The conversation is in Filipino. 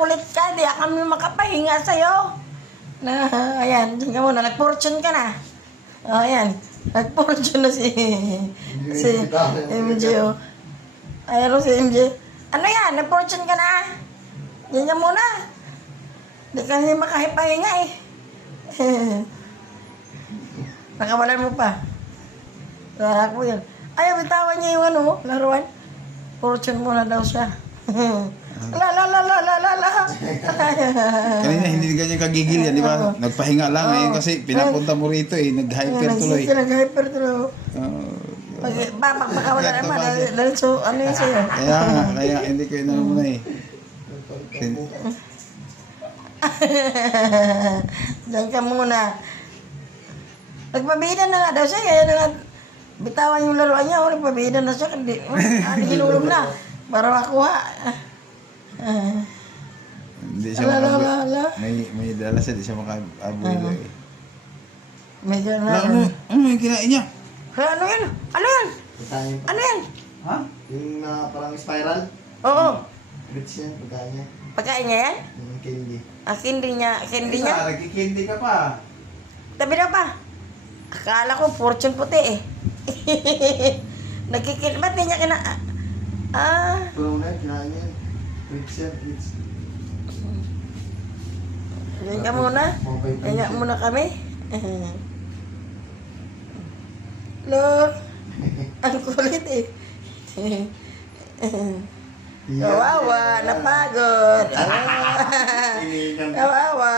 kulit ka, di kami makapahinga sa'yo. Na, ayan, dyan ka muna, nag-fortune ka na. O, ayan, nag-fortune na si MJ, o. Ayan o si MJ. Ano yan, nag-fortune ka na. Dyan ka muna. Di kami makapahinga eh. Nakawalan mo pa. Wala ko yan. Ayaw, bitawan niya yung ano, laruan. Fortune muna daw siya. La. Kanina hindi ganyan kagigil yan, di ba? Nagpahinga lang ngayon kasi pinapunta mo rito eh. Nag-hyper tuloy. Nag-hyper tuloy. Baka wala naman. Dahil so, ano yun sa'yo? Kaya hindi ko inano muna eh. Diyan ka muna. Nagpabida na nga daw siya. Kaya na nga, bitawan yung laruan niya. Nagpabida na siya. Hinulog na. Para makuha. Hindi siya makabuhay. May dala siya, hindi siya makabuhay eh. May gana. Ano yung kinain niya? Ano yan? Ano yan? Pagkain pa. Ano yan? Ha? Yung parang spiral. Oo. Grits yan, pagkain niya. Pagkain niya yan? Yung candy. Candy niya. Candy niya? Nagkikindi ka pa. Tabi na pa. Akala ko fortune puti eh. Nagkikil. Ba't di niya Tulong na yan, kinain niya yan. Grits yan, grits. Diyan ka muna. Kaya muna kami. Hello. Ang kulit eh. Kawawa, napagod. Kawawa.